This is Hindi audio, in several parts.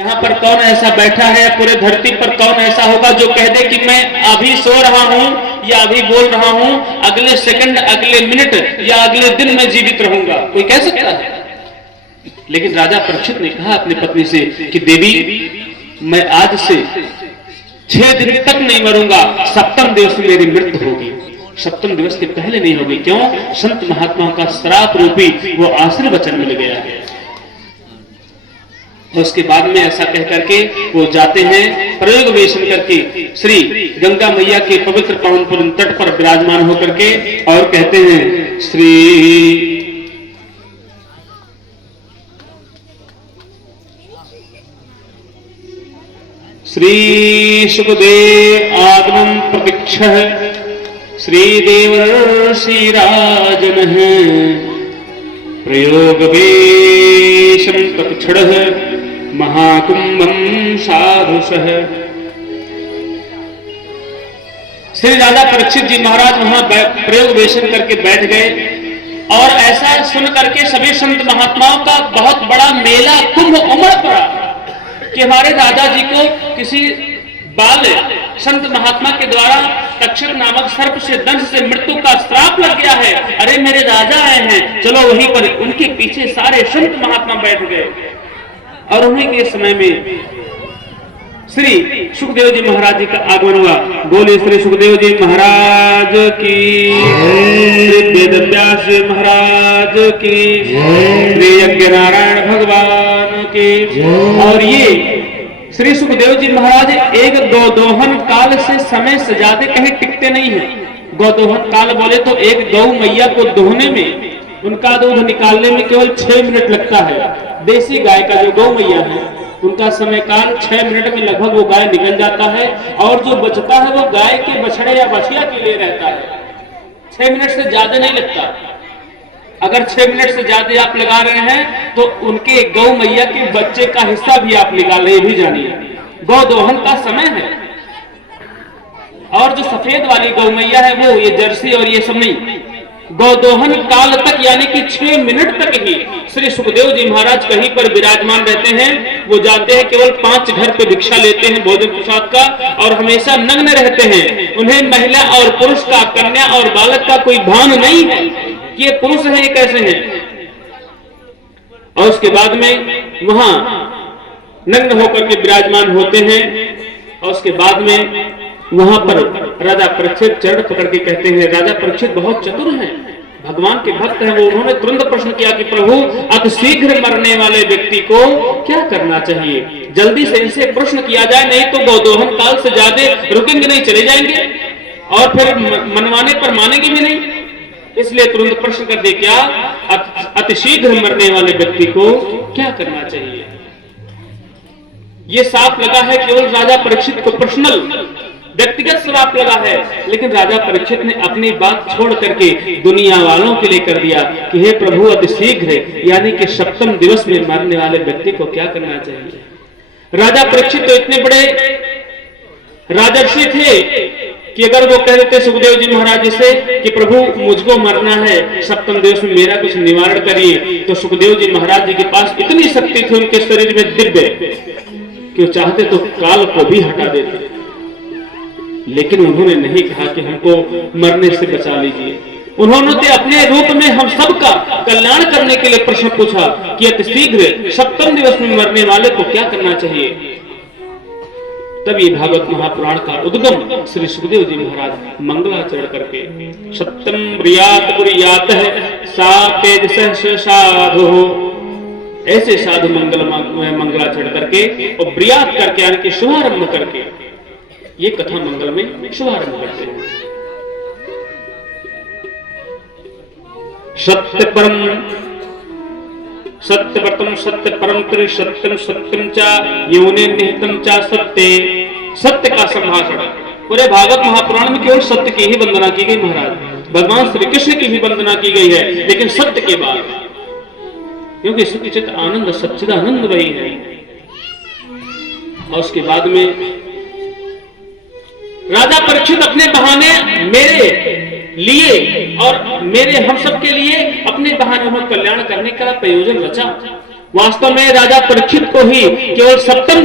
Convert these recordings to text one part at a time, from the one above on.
यहाँ पर कौन ऐसा बैठा है, पूरे धरती पर कौन ऐसा होगा जो कह दे कि मैं अभी सो रहा हूं या अभी बोल रहा हूं, अगले सेकंड, अगले मिनट या अगले दिन में जीवित रहूंगा? कोई कह सकता है? लेकिन राजा परीक्षित ने कहा अपनी पत्नी से कि देवी, मैं आज से 6 दिन तक नहीं मरूंगा, सप्तम दिवस में मेरी मृत्यु होगी। सप्तम दिवस के पहले नहीं होगी। क्यों? संत महात्माओं का श्राप रूपी वो आशीर्वचन मिल गया है। उसके बाद में ऐसा कह करके वो जाते हैं, प्रयोग वेशन करके श्री गंगा मैया के पवित्र पावन पूर्ण तट पर विराजमान होकर के, और कहते हैं श्री सुखदेव आगमन प्रतीक्षः श्री देवर्षि राजन प्रयोग वेशम तत्क्षणः महाकुंभम साधुषः। श्री राजा परीक्षित जी महाराज वहां प्रयोग वेशन करके बैठ गए, और ऐसा सुन करके सभी संत महात्माओं का बहुत बड़ा मेला कुंभ उमड़ पड़ा कि हमारे राजा जी को किसी बाल संत महात्मा के द्वारा तक्षक नामक सर्प से दंश से मृत्यु का श्राप लग गया है। अरे मेरे राजा आए हैं, चलो वहीं पर। उनके पीछे सारे संत महात्मा बैठ गए, और उन्हीं के समय में श्री सुखदेव जी महाराज जी का आगमन हुआ। बोले श्री सुखदेव जी महाराज की, वेद व्यास महाराज की, श्री यज्ञ नारायण भगवान की। और ये श्री सुखदेव जी महाराज एक गोदोहन काल से समय से ज्यादा कहीं टिकते नहीं है। गोदोहन काल बोले तो एक गौ मैया को दोहने में, उनका दूध निकालने में केवल 6 मिनट लगता है। देसी गाय का जो गौ मैया है उनका समय काल 6 मिनट में लगभग वो गाय निकल जाता है, और जो बचता है वो गाय के बछड़े या बछिया के लिए रहता है। 6 मिनट से ज्यादा नहीं लगता। अगर 6 मिनट से ज्यादा आप लगा रहे हैं तो उनके गौ मैया के बच्चे का हिस्सा भी आप निकाल रहे, भी जानिए। गौ दोहन का समय है, और जो सफेद वाली गौ मैया है वो ये जर्सी और ये सब नहीं। गोदोहन काल तक यानी कि 6 मिनट तक ही श्री सुखदेव जी महाराज कहीं पर विराजमान रहते हैं। वो जाते हैं, केवल 5 घर पे भिक्षा लेते हैं भोजन प्रसाद का, और हमेशा नग्न रहते हैं। उन्हें महिला और पुरुष का, कन्या और बालक का कोई भान नहीं है कि ये पुरुष है, ये कैसे है। और उसके बाद में वहां नग्न होकर के विराजमान होते हैं, और उसके बाद में वहां पर राजा परीक्षित चरण पकड़ के कहते हैं, राजा परीक्षित बहुत चतुर हैं, भगवान के भक्त हैं। वो उन्होंने तुरंत प्रश्न किया कि प्रभु, अतिशीघ्र मरने वाले व्यक्ति को क्या करना चाहिए? जल्दी से इनसे प्रश्न किया जाए, नहीं तो गोदोहन काल से ज्यादा रुकेंगे नहीं, चले जाएंगे, और फिर मनवाने पर मानेंगे भी नहीं। इसलिए तुरंत प्रश्न कर दे, क्या अतिशीघ्र मरने वाले व्यक्ति को क्या करना चाहिए? ये साफ लगा है केवल राजा परीक्षित को पर्सनल व्यक्तिगत श्राप लगा है, लेकिन राजा परीक्षित ने अपनी बात छोड़ करके दुनिया वालों के लिए कर दिया कि हे प्रभु, अतिशीघ्र यानी कि सप्तम दिवस में मरने वाले व्यक्ति को क्या करना चाहिए? राजा परीक्षित तो इतने बड़े राजर्षि थे कि अगर वो कह देते सुखदेव जी महाराज जी से कि प्रभु मुझको मरना है, सप्तम दिवस में मेरा कुछ निवारण करिए, तो सुखदेव जी महाराज जी के पास इतनी शक्ति थी उनके शरीर में दिव्य कि वो चाहते तो काल को भी हटा देते। लेकिन उन्होंने नहीं कहा कि हमको मरने से बचा लीजिए। उन्होंने तो अपने रूप में हम सबका कल्याण करने के लिए प्रश्न पूछा कि अतिशीघ्र सप्तम दिवस में मरने वाले को क्या करना चाहिए। तब ये भागवत महापुराण का उद्गम श्री सुखदेव जी महाराज मंगलाचरण करके, सत्यम ब्रियात पुरियात है सा तेजस साधु, ऐसे साधु मंगलाचरण करके और ब्रियात करके यानी कि शुभारंभ करके ये कथा मंगल में शुभारंभ करते हैं। सत्य परम सत्य व्रतम सत्य परम त्रिसत्यम सत्यम चा योनि निहितम चा सत्य, सत्य का संभाषण। पूरे भागवत महापुराण में केवल सत्य की ही वंदना की गई महाराज, भगवान श्री कृष्ण की भी वंदना की गई है, लेकिन सत्य के बाद, क्योंकि सच्चित आनंद सच्चिदानंद वही है। और उसके बाद में राजा परीक्षित अपने बहाने मेरे लिए और मेरे हम सब के लिए अपने बहाने में कल्याण करने का प्रयोजन रचा। वास्तव में राजा परीक्षित को ही केवल सप्तम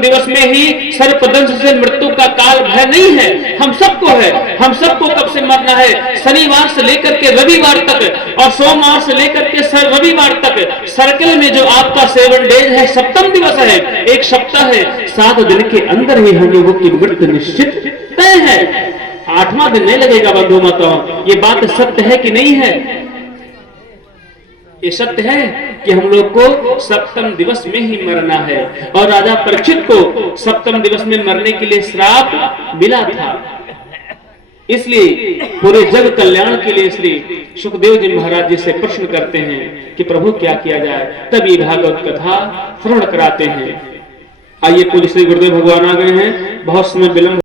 दिवस में ही सर्पदंश से मृत्यु का काल भय नहीं है, हम सबको है। हम सबको कब से मरना है? शनिवार से लेकर के रविवार तक और सोमवार से लेकर के रविवार तक सर्कल में जो आपका 7 डेज है, सप्तम दिवस है, एक सप्ताह है, 7 दिन के अंदर ही हम लोगों की मृत्यु निश्चित तय है। 8वां दिन नहीं लगेगा बंधु माताओं। ये बात सत्य है कि नहीं है? ये सत्य है कि हम लोग को सप्तम दिवस में ही मरना है। और राजा परीक्षित को सप्तम दिवस में मरने के लिए श्राप मिला था। इसलिए पूरे जग कल्याण के लिए श्री सुखदेव जी महाराज जी से प्रश्न करते हैं कि प्रभु क्या किया जाए। तब ये भागवत कथा श्रवण कराते हैं। आइए पूज्य श्री गुरुदेव भगवान आ गए हैं, बहुत समय विलंब